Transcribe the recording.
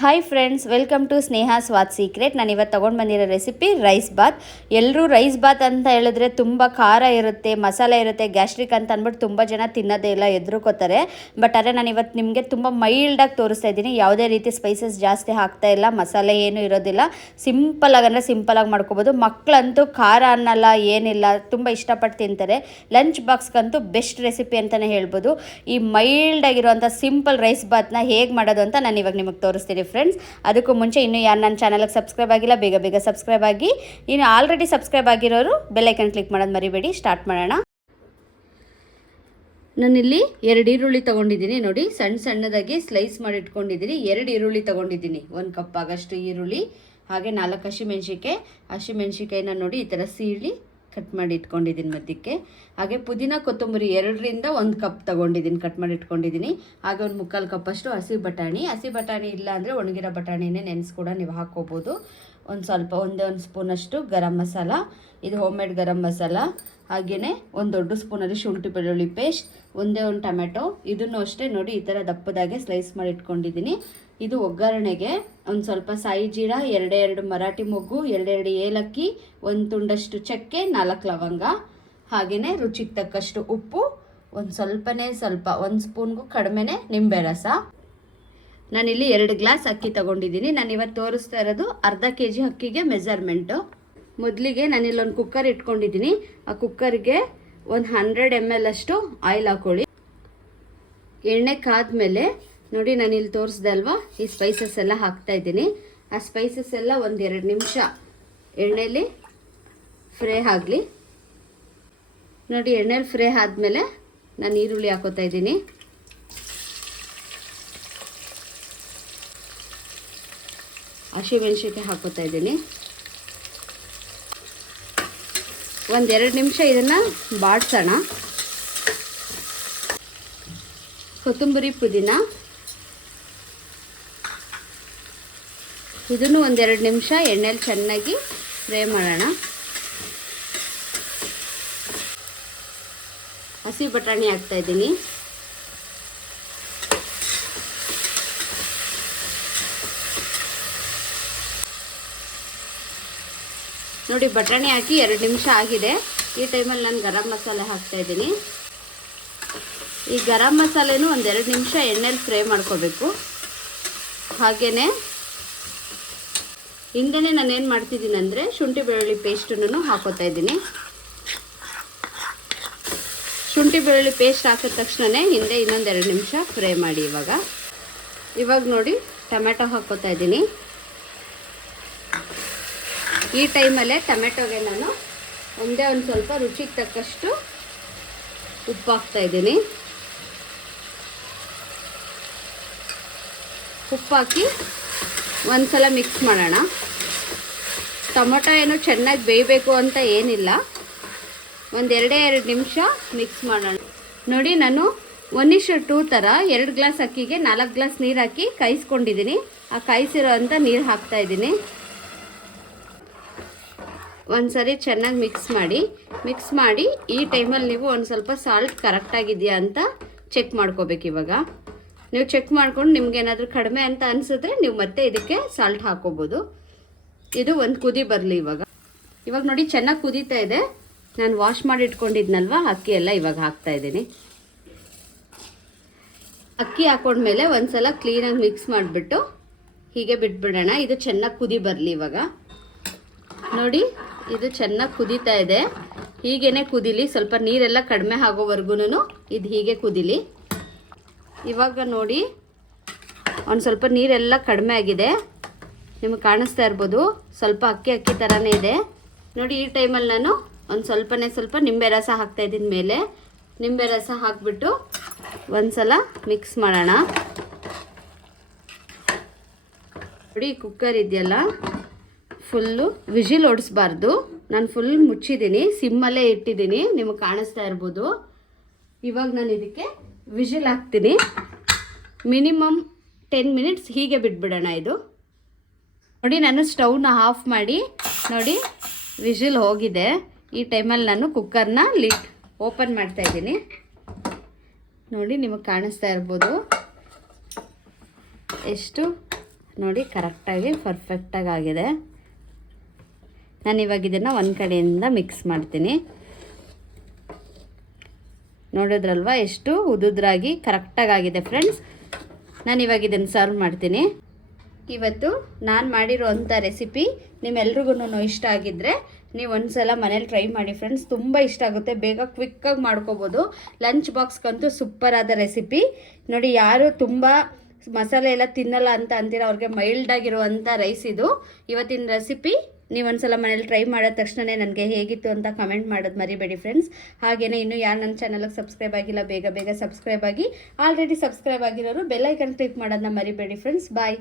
Hi friends, welcome to Sneha Swad secret. ನಾನು ಇವತ್ತು ತೊಗೊಂಡು ಬಂದಿರೋ ರೆಸಿಪಿ ರೈಸ್ ಬಾತ್. ಎಲ್ಲರೂ ರೈಸ್ ಬಾತ್ ಅಂತ ಹೇಳಿದ್ರೆ ತುಂಬ ಖಾರ ಇರುತ್ತೆ, ಮಸಾಲೆ ಇರುತ್ತೆ, ಗ್ಯಾಸ್ಟ್ರಿಕ್ ಅಂತ ಅಂದ್ಬಿಟ್ಟು ತುಂಬ ಜನ ತಿನ್ನೋದೇ ಇಲ್ಲ, ಎದುರುಕೋತಾರೆ. ಬಟ್ ಆದರೆ ನಾನು ಇವತ್ತು ನಿಮಗೆ ತುಂಬ ಮೈಲ್ಡಾಗಿ ತೋರಿಸ್ತಾ ಇದ್ದೀನಿ. ಯಾವುದೇ ರೀತಿ ಸ್ಪೈಸಸ್ ಜಾಸ್ತಿ ಹಾಕ್ತಾ ಇಲ್ಲ, ಮಸಾಲೆ ಏನೂ ಇರೋದಿಲ್ಲ. ಸಿಂಪಲಾಗಿ ಅಂದರೆ ಸಿಂಪಲಾಗಿ ಮಾಡ್ಕೋಬೋದು. ಮಕ್ಕಳಂತೂ ಖಾರ ಅನ್ನಲ್ಲ, ಏನಿಲ್ಲ, ತುಂಬ ಇಷ್ಟಪಟ್ಟು ತಿಂತಾರೆ. ಲಂಚ್ ಬಾಕ್ಸ್ಗಂತೂ ಬೆಸ್ಟ್ ರೆಸಿಪಿ ಅಂತಲೇ ಹೇಳ್ಬೋದು. ಈ ಮೈಲ್ಡಾಗಿರುವಂಥ ಸಿಂಪಲ್ ರೈಸ್ ಬಾತ್ನ ಹೇಗೆ ಮಾಡೋದು ಅಂತ ನಾನು ಇವಾಗ ನಿಮಗೆ ತೋರಿಸ್ತೀನಿ ಫ್ರೆಂಡ್ಸ್. ಅದಕ್ಕೂ ಮುಂಚೆ ಇನ್ನೂ ಯಾರು ನನ್ನ ಚಾನಲ್ಗೆ ಸಬ್ಸ್ಕ್ರೈಬ್ ಆಗಿಲ್ಲ, ಬೇಗ ಬೇಗ ಸಬ್ಸ್ಕ್ರೈಬ್ ಆಗಿ. ಇನ್ನು ಆಲ್ರೆಡಿ ಸಬ್ಸ್ಕ್ರೈಬ್ ಆಗಿರೋರು ಬೆಲ್ ಐಕನ್ ಕ್ಲಿಕ್ ಮಾಡೋದು ಮರಿಬೇಡಿ. ಸ್ಟಾರ್ಟ್ ಮಾಡೋಣ. ನಾನಿಲ್ಲಿ 2 ಈರುಳ್ಳಿ ತೊಗೊಂಡಿದ್ದೀನಿ. ನೋಡಿ, ಸಣ್ಣದಾಗಿ ಸ್ಲೈಸ್ ಮಾಡಿ ಇಟ್ಕೊಂಡಿದ್ದೀನಿ. 2 ಈರುಳ್ಳಿ ತೊಗೊಂಡಿದ್ದೀನಿ, 1 ಕಪ್ ಆಗೋಷ್ಟು ಈರುಳ್ಳಿ. ಹಾಗೆ 4 ಹಸಿಮೆಣ್ಸಿಕಾಯಿನ ನೋಡಿ ಈ ಥರ ಸೀಳಿ ಕಟ್ ಮಾಡಿ ಇಟ್ಕೊಂಡಿದ್ದೀನಿ ಮಧ್ಯಕ್ಕೆ. ಹಾಗೆ ಪುದೀನ ಕೊತ್ತಂಬರಿ 2ರಿಂದ 1 ಕಪ್ ತೊಗೊಂಡಿದ್ದೀನಿ, ಕಟ್ ಮಾಡಿ ಇಟ್ಕೊಂಡಿದ್ದೀನಿ. ಹಾಗೆ 1/4 ಕಪ್ಪಷ್ಟು ಹಸಿ ಬಟಾಣಿ ಇಲ್ಲ ಅಂದರೆ ಒಣಗಿರೋ ಬಟಾಣಿನೇ ನೆನೆಸಿ ಕೂಡ ನೀವು ಹಾಕ್ಕೋಬೋದು. ಒಂದೇ ಒಂದು ಸ್ಪೂನಷ್ಟು ಗರಂ ಮಸಾಲ, ಇದು ಹೋಮ್ ಮೇಡ್ ಗರಂ ಮಸಾಲ. ಹಾಗೆಯೇ 1 ದೊಡ್ಡ ಸ್ಪೂನಲ್ಲಿ ಶುಂಠಿ ಬೆಳ್ಳುಳ್ಳಿ ಪೇಸ್ಟ್, ಒಂದೇ ಒಂದು ಟೊಮೆಟೊ. ಇದನ್ನು ಅಷ್ಟೇ ನೋಡಿ ಈ ಥರ ದಪ್ಪದಾಗೆ ಸ್ಲೈಸ್ ಮಾಡಿ ಇಟ್ಕೊಂಡಿದ್ದೀನಿ. ಇದು ಒಗ್ಗರಣೆಗೆ ಒಂದು ಸ್ವಲ್ಪ ಸಾಯಿ ಜೀರಾ, 2 ಮರಾಠಿ ಮೊಗ್ಗು, 2 ಏಲಕ್ಕಿ, 1 ತುಂಡಷ್ಟು ಚಕ್ಕೆ, 4 ಲವಂಗ. ಹಾಗೆಯೇ ರುಚಿಗೆ ತಕ್ಕಷ್ಟು ಉಪ್ಪು, ಸ್ವಲ್ಪ 1 ಸ್ಪೂನ್ಗೂ ಕಡಿಮೆನೇ ನಿಂಬೆ ರಸ. ನಾನಿಲ್ಲಿ 2 ಗ್ಲಾಸ್ ಅಕ್ಕಿ ತೊಗೊಂಡಿದ್ದೀನಿ. ನಾನು ಇವತ್ತು ತೋರಿಸ್ತಾ ಇರೋದು ಅರ್ಧ kg ಅಕ್ಕಿಗೆ ಮೆಜರ್ಮೆಂಟು. ಮೊದಲಿಗೆ ನಾನಿಲ್ಲಿ ಒಂದು ಕುಕ್ಕರ್ ಇಟ್ಕೊಂಡಿದ್ದೀನಿ. ಆ ಕುಕ್ಕರ್ಗೆ ಒಂದು 100 ml ಅಷ್ಟು ಆಯಿಲ್ ಹಾಕೊಳ್ಳಿ. ಎಣ್ಣೆ ಕಾದ್ಮೇಲೆ ನೋಡಿ, ನಾನಿಲ್ಲಿ ತೋರಿಸ್ದೆ ಅಲ್ವಾ, ಈ ಸ್ಪೈಸಸ್ ಎಲ್ಲ ಹಾಕ್ತಾ ಇದ್ದೀನಿ. ಆ ಸ್ಪೈಸಸ್ ಎಲ್ಲ 1-2 ನಿಮಿಷ ಎಣ್ಣೆಲಿ ಫ್ರೈ ಆಗಲಿ. ನೋಡಿ, ಎಣ್ಣೆಲಿ ಫ್ರೈ ಆದಮೇಲೆ ನಾನು ಈರುಳ್ಳಿ ಹಾಕೋತಾ ಇದ್ದೀನಿ. ಹಸಿಮೆಣ್ಸಿಕಾಯಿ ಹಾಕೋತಾ ಇದ್ದೀನಿ. 1-2 ನಿಮಿಷ ಇದನ್ನು ಬಾಡಿಸೋಣ. ಕೊತ್ತಂಬರಿ, ಪುದೀನ ಇದನ್ನು 1-2 ನಿಮಿಷ ಎಣ್ಣೆಲಿ ಚೆನ್ನಾಗಿ ಫ್ರೈ ಮಾಡೋಣ. ಹಸಿ ಬಟಾಣಿ ಹಾಕ್ತಾ ಇದ್ದೀನಿ. ನೋಡಿ, ಬಟಾಣಿ ಹಾಕಿ 2 ನಿಮಿಷ ಆಗಿದೆ. ಈ ಟೈಮಲ್ಲಿ ನಾನು ಗರಂ ಮಸಾಲೆ ಹಾಕ್ತಾ ಇದ್ದೀನಿ. ಈ ಗರಂ ಮಸಾಲೆನೂ 1-2 ನಿಮಿಷ ಎಣ್ಣೆಲಿ ಫ್ರೈ ಮಾಡ್ಕೋಬೇಕು. ಹಾಗೆಯೇ ಹಿಂದೆನೇ ನಾನೇನು ಮಾಡ್ತಿದ್ದೀನಿ ಅಂದರೆ ಶುಂಠಿ ಬೆಳ್ಳುಳ್ಳಿ ಪೇಸ್ಟನ್ನು ಹಾಕೋತಾ ಇದ್ದೀನಿ. ಶುಂಠಿ ಬೆಳ್ಳುಳ್ಳಿ ಪೇಸ್ಟ್ ಹಾಕಿದ ತಕ್ಷಣವೇ ಹಿಂದೆ ಇನ್ನೊಂದು 2 ನಿಮಿಷ ಫ್ರೈ ಮಾಡಿ. ಇವಾಗ ನೋಡಿ, ಟೊಮೆಟೊ ಹಾಕೋತಾ ಇದ್ದೀನಿ. ಈ ಟೈಮಲ್ಲೇ ಟೊಮೆಟೊಗೆ ನಾನು ಒಂದು ಸ್ವಲ್ಪ ರುಚಿಗೆ ತಕ್ಕಷ್ಟು ಉಪ್ಪು ಹಾಕ್ತಾ ಇದ್ದೀನಿ. ಉಪ್ಪು ಹಾಕಿ ಒಂದ್ಸಲ ಮಿಕ್ಸ್ ಮಾಡೋಣ. ಟೊಮೊಟೊ ಏನು ಚೆನ್ನಾಗಿ ಬೇಯಬೇಕು ಅಂತ ಏನಿಲ್ಲ, 1-2 ನಿಮಿಷ ಮಿಕ್ಸ್ ಮಾಡೋಣ. ನೋಡಿ, ನಾನು 1:2 ಥರ 2 ಗ್ಲಾಸ್ ಅಕ್ಕಿಗೆ 4 ಗ್ಲಾಸ್ ನೀರು ಹಾಕಿ ಕಾಯಿಸ್ಕೊಂಡಿದ್ದೀನಿ. ಆ ಕಾಯಿಸಿರೋ ಅಂಥ ನೀರು ಹಾಕ್ತಾ ಇದ್ದೀನಿ. ಒಂದ್ಸರಿ ಚೆನ್ನಾಗಿ ಮಿಕ್ಸ್ ಮಾಡಿ ಈ ಟೈಮಲ್ಲಿ ನೀವು ಒಂದು ಸ್ವಲ್ಪ ಸಾಲ್ಟ್ ಕರೆಕ್ಟಾಗಿದೆಯಾ ಅಂತ ಚೆಕ್ ಮಾಡ್ಕೋಬೇಕು. ಇವಾಗ ನೀವು ಚೆಕ್ ಮಾಡ್ಕೊಂಡು ನಿಮ್ಗೇನಾದರೂ ಕಡಿಮೆ ಅಂತ ಅನಿಸಿದ್ರೆ ನೀವು ಮತ್ತೆ ಇದಕ್ಕೆ ಸಾಲ್ಟ್ ಹಾಕೋಬೋದು. ಇದು ಒಂದು ಕುದಿ ಬರಲಿ. ಇವಾಗ ನೋಡಿ, ಚೆನ್ನಾಗಿ ಕುದೀತಾ ಇದೆ. ನಾನು ವಾಶ್ ಮಾಡಿ ಇಟ್ಕೊಂಡಿದ್ನಲ್ವ ಅಕ್ಕಿ ಎಲ್ಲ ಇವಾಗ ಹಾಕ್ತಾ ಇದ್ದೀನಿ. ಅಕ್ಕಿ ಹಾಕೊಂಡ್ಮೇಲೆ ಒಂದ್ಸಲ ಕ್ಲೀನಾಗಿ ಮಿಕ್ಸ್ ಮಾಡಿಬಿಟ್ಟು ಹೀಗೆ ಬಿಟ್ಬಿಡೋಣ. ಇದು ಚೆನ್ನಾಗಿ ಕುದಿ ಬರಲಿ. ನೋಡಿ, ಇದು ಚೆನ್ನಾಗಿ ಕುದೀತಾ ಇದೆ. ಹೀಗೇ ಕುದಿಲಿ, ಸ್ವಲ್ಪ ನೀರೆಲ್ಲ ಕಡಿಮೆ ಆಗೋವರೆಗೂ ಇದು ಹೀಗೆ ಕುದಿಲಿ. ಇವಾಗ ನೋಡಿ, ಒಂದು ಸ್ವಲ್ಪ ನೀರೆಲ್ಲ ಕಡಿಮೆ ಆಗಿದೆ, ನಿಮಗೆ ಕಾಣಿಸ್ತಾ ಇರ್ಬೋದು. ಸ್ವಲ್ಪ ಅಕ್ಕಿ ಥರನೇ ಇದೆ ನೋಡಿ. ಈ ಟೈಮಲ್ಲಿ ನಾನು ಒಂದು ಸ್ವಲ್ಪ ನಿಂಬೆ ರಸ ಹಾಕ್ತಾ ಇದ್ದೀನಿ ಮೇಲೆ. ನಿಂಬೆ ರಸ ಹಾಕಿಬಿಟ್ಟು ಒಂದ್ಸಲ ಮಿಕ್ಸ್ ಮಾಡೋಣ. ನೋಡಿ, ಕುಕ್ಕರ್ ಇದೆಯಲ್ಲ, ಫುಲ್ಲು ವಿಜಿಲ್ ಓಡಿಸ್ಬಾರ್ದು. ನಾನು ಫುಲ್ ಮುಚ್ಚಿದ್ದೀನಿ, ಸಿಮ್ಮಲ್ಲೇ ಇಟ್ಟಿದ್ದೀನಿ, ನಿಮಗೆ ಕಾಣಿಸ್ತಾ ಇರ್ಬೋದು. ಇವಾಗ ನಾನು ಇದಕ್ಕೆ ವಿಜಿಲ್ ಹಾಕ್ತೀನಿ. ಮಿನಿಮಮ್ 10 ಮಿನಿಟ್ಸ್ ಹೀಗೆ ಬಿಟ್ಬಿಡೋಣ. ಇದು ನೋಡಿ, ನಾನು ಸ್ಟವ್ನ ಆಫ್ ಮಾಡಿ ನೋಡಿ ವಿಜಿಲ್ ಹೋಗಿದೆ. ಈ ಟೈಮಲ್ಲಿ ನಾನು ಕುಕ್ಕರ್ನ ಲಿಡ್ ಓಪನ್ ಮಾಡ್ತಾ ಇದ್ದೀನಿ. ನೋಡಿ, ನಿಮಗೆ ಕಾಣಿಸ್ತಾ ಇರ್ಬೋದು ಎಷ್ಟು ನೋಡಿ ಕರೆಕ್ಟಾಗಿ ಪರ್ಫೆಕ್ಟಾಗಿ ಆಗಿದೆ. ನಾನು ಇವಾಗ ಇದನ್ನು ಒಂದು ಕಡೆಯಿಂದ ಮಿಕ್ಸ್ ಮಾಡ್ತೀನಿ. ನೋಡಿದ್ರಲ್ವ ಎಷ್ಟು ಉದುದ್ರಾಗಿ ಕರೆಕ್ಟಾಗಿ ಆಗಿದೆ ಫ್ರೆಂಡ್ಸ್. ನಾನು ಇವಾಗ ಇದನ್ನು ಸರ್ವ್ ಮಾಡ್ತೀನಿ. ಇವತ್ತು ನಾನು ಮಾಡಿರೋವಂಥ ರೆಸಿಪಿ ನಿಮ್ಮೆಲ್ರಿಗೂ ಇಷ್ಟ ಆಗಿದ್ದರೆ ನೀವು ಒಂದ್ಸಲ ಮನೇಲಿ ಟ್ರೈ ಮಾಡಿ ಫ್ರೆಂಡ್ಸ್. ತುಂಬ ಇಷ್ಟ ಆಗುತ್ತೆ, ಬೇಗ ಕ್ವಿಕ್ಕಾಗಿ ಮಾಡ್ಕೋಬೋದು. ಲಂಚ್ ಬಾಕ್ಸ್ಗಂತೂ ಸೂಪರ್ ಆದ ರೆಸಿಪಿ. ನೋಡಿ, ಯಾರು ತುಂಬ ಮಸಾಲೆ ಎಲ್ಲ ತಿನ್ನಲ್ಲ ಅಂತ ಅಂತೀರ ಅವ್ರಿಗೆ ಮೈಲ್ಡಾಗಿರುವಂಥ ರೈಸ್ ಇದು. ಇವತ್ತಿನ ರೆಸಿಪಿ ನೀವೊಂದ್ಸಲ ಮನೇಲಿ ಟ್ರೈ ಮಾಡಿದ ತಕ್ಷಣವೇ ನನಗೆ ಹೇಗಿತ್ತು ಅಂತ ಕಮೆಂಟ್ ಮಾಡೋದು ಮರಿಬೇಡಿ ಫ್ರೆಂಡ್ಸ್. ಹಾಗೆಯೇ ಇನ್ನೂ ಯಾರು ನನ್ನ ಚಾನಲ್ಗೆ ಸಬ್ಸ್ಕ್ರೈಬ್ ಆಗಿಲ್ಲ ಬೇಗ ಬೇಗ ಸಬ್ಸ್ಕ್ರೈಬ್ ಆಗಿ. ಆಲ್ರೆಡಿ ಸಬ್ಸ್ಕ್ರೈಬ್ ಆಗಿರೋರು ಬೆಲ್ ಐಕನ್ ಕ್ಲಿಕ್ ಮಾಡೋದನ್ನ ಮರಿಬೇಡಿ ಫ್ರೆಂಡ್ಸ್. ಬಾಯ್.